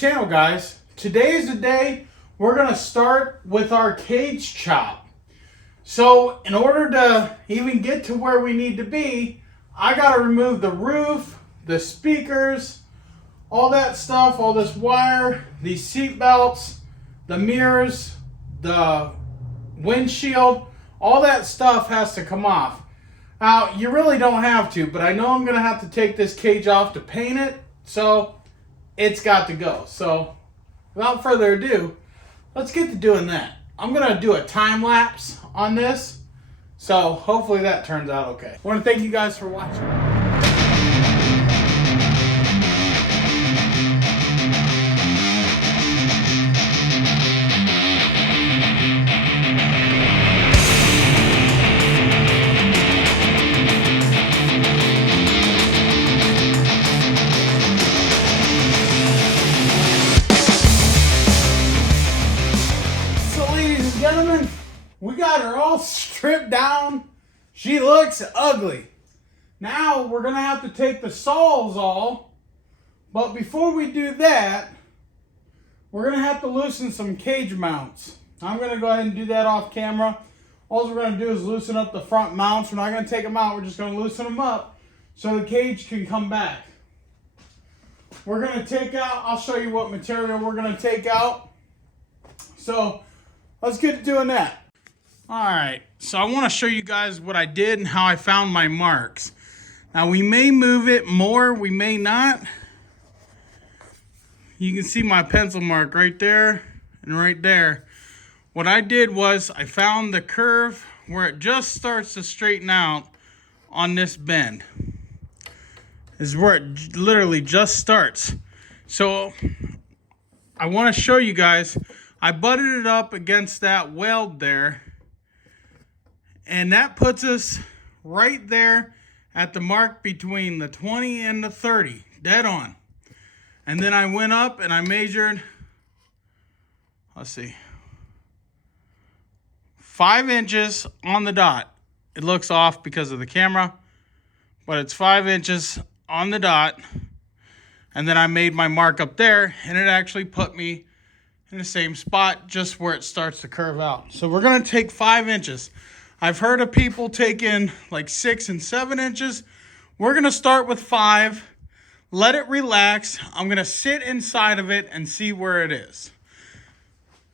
channel, guys. Today is the day we're gonna start with our cage chop. So in order to even get to where we need to be, I gotta remove the roof, the speakers, all that stuff, all this wire, these seat belts, the mirrors, the windshield, all that stuff has to come off. Now, you really don't have to, but I know I'm gonna have to take this cage off to paint it, so it's got to go. So without further ado, let's get to doing that. I'm gonna do a time lapse on this, so hopefully that turns out okay. I want to thank you guys for watching. Gentlemen, we got her all stripped down. She looks ugly. Now we're gonna have to take the Sawzall, but before we do that, we're gonna have to loosen some cage mounts. I'm gonna go ahead and do that off camera. All we're gonna do is loosen up the front mounts. We're not gonna take them out, we're just gonna loosen them up so the cage can come back. We're gonna take out, I'll show you what material we're gonna take out. So let's get to doing that. All right, so I want to show you guys what I did and how I found my marks. Now we may move it more, we may not. You can see my pencil mark right there and right there. What I did was I found the curve where it just starts to straighten out on this bend. This is where it literally just starts. So I want to show you guys, I butted it up against that weld there, and that puts us right there at the mark between the 20 and the 30, dead on. And then I went up and I measured, let's see, 5 inches on the dot. It looks off because of the camera, but it's 5 inches on the dot. And then I made my mark up there, and it actually put me in the same spot, just where it starts to curve out. So we're gonna take 5 inches. I've heard of people taking like 6 and 7 inches. We're gonna start with 5, let it relax. I'm gonna sit inside of it and see where it is.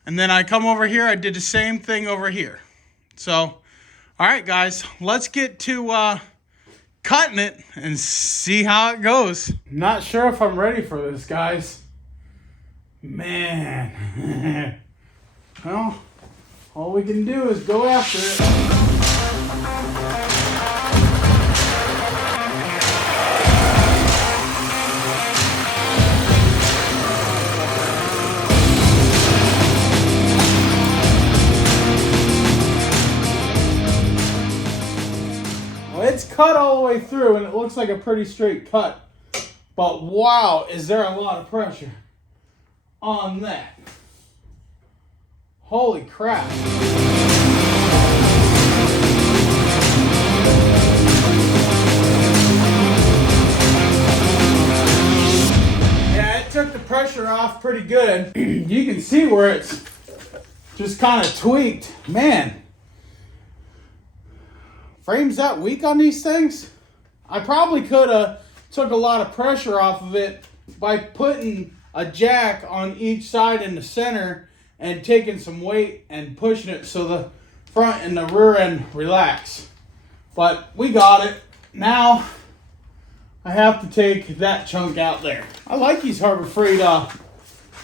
And then I come over here, I did the same thing over here. So, all right guys, let's get to cutting it and see how it goes. Not sure if I'm ready for this, guys. Man, well, all we can do is go after it. Well, it's cut all the way through and it looks like a pretty straight cut, but wow, is there a lot of pressure on that. Holy crap. Yeah, it took the pressure off pretty good. You can see where it's just kind of tweaked. Man, frames that weak on these things? I probably could have took a lot of pressure off of it by putting a jack on each side in the center and taking some weight and pushing it so the front and the rear end relax. But we got it. Now I have to take that chunk out there. I like these Harbor Freight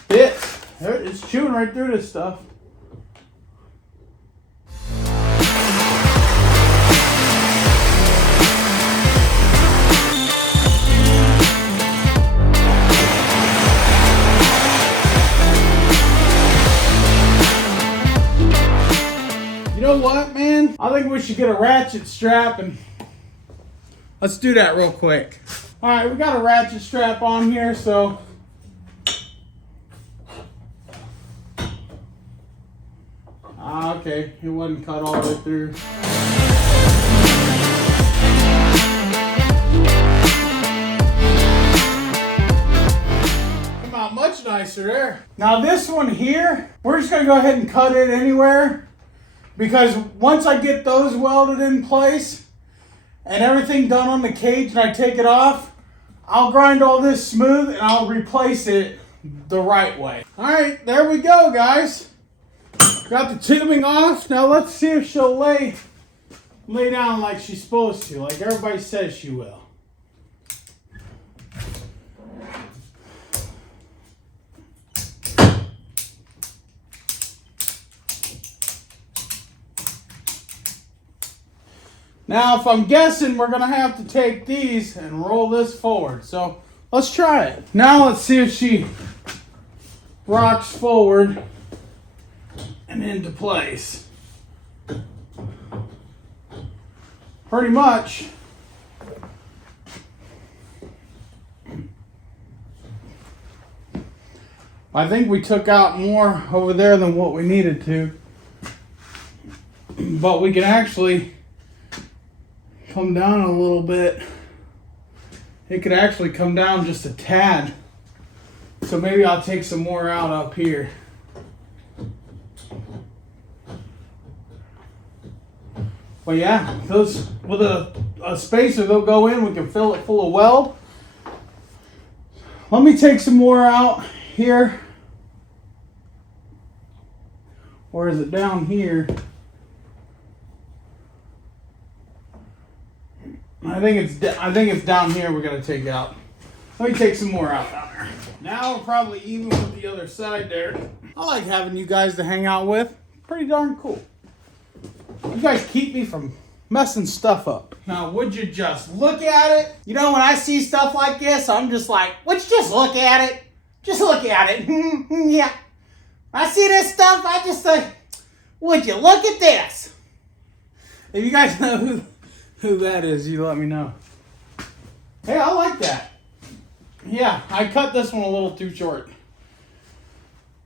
bits. It's chewing right through this stuff. You know what, man? I think we should get a ratchet strap and let's do that real quick. All right, we got a ratchet strap on here, so okay, it wasn't cut all the way through. Come out much nicer there. Now this one here, we're just gonna go ahead and cut it anywhere, because once I get those welded in place and everything done on the cage and I take it off, I'll grind all this smooth and I'll replace it the right way. All right, there we go, guys. Got the tubing off. Now let's see if she'll lay down like she's supposed to, like everybody says she will. Now, if I'm guessing, we're gonna have to take these and roll this forward. So let's try it. Now let's see if she rocks forward and into place. Pretty much. I think we took out more over there than what we needed to. But we can actually come down a little bit. It could actually come down just a tad. So maybe I'll take some more out up here. Well, yeah, those with a spacer, they'll go in. We can fill it full of weld. Let me take some more out here. Or is it down here? I think it's down here we're gonna take out. Let me take some more out down there. Now we're probably even with the other side there. I like having you guys to hang out with. Pretty darn cool. You guys keep me from messing stuff up. Now, would you just look at it? You know, when I see stuff like this, I'm just like, would you just look at it? Just look at it. Yeah. I see this stuff, I just say, would you look at this? If you guys know who that is, you let me know. Hey, I like that. Yeah, I cut this one a little too short.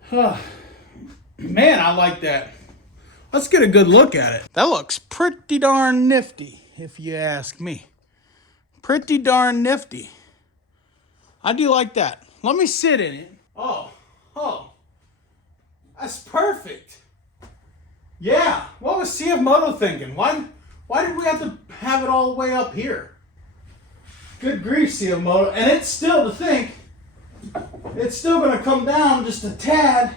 Man, I like that. Let's get a good look at it. That looks pretty darn nifty, if you ask me. Pretty darn nifty. I do like that. Let me sit in it. Oh, that's perfect. Yeah, what was CFMOTO thinking? Why did we have to have it all the way up here? Good grief, CFMOTO. And it's still, to think, it's still going to come down just a tad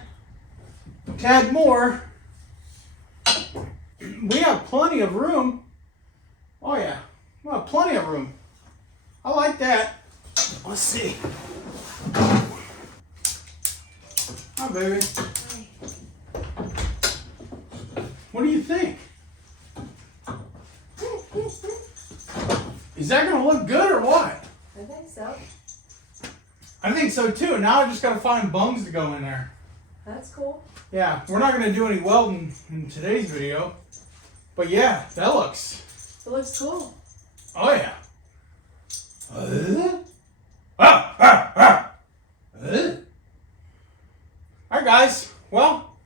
more. We have plenty of room. Oh yeah, we have plenty of room. I like that. Let's see. Hi, baby. What do you think? Is that going to look good or what? I think so. I think so too. Now I just got to find bungs to go in there. That's cool. Yeah, we're not going to do any welding in today's video. But yeah, that looks... It looks cool. Oh yeah. Alright guys, well,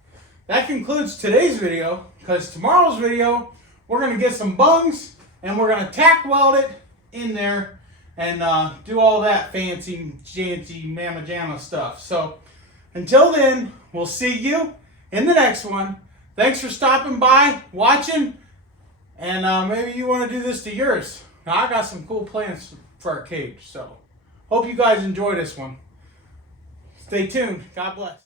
that concludes today's video, because tomorrow's video, we're going to get some bungs, and we're going to tack weld it in there, and do all that fancy, jancy, mamma jamma stuff. So, until then, we'll see you in the next one. Thanks for stopping by, watching, and maybe you want to do this to yours. Now, I got some cool plans for our cage, so hope you guys enjoy this one. Stay tuned. God bless.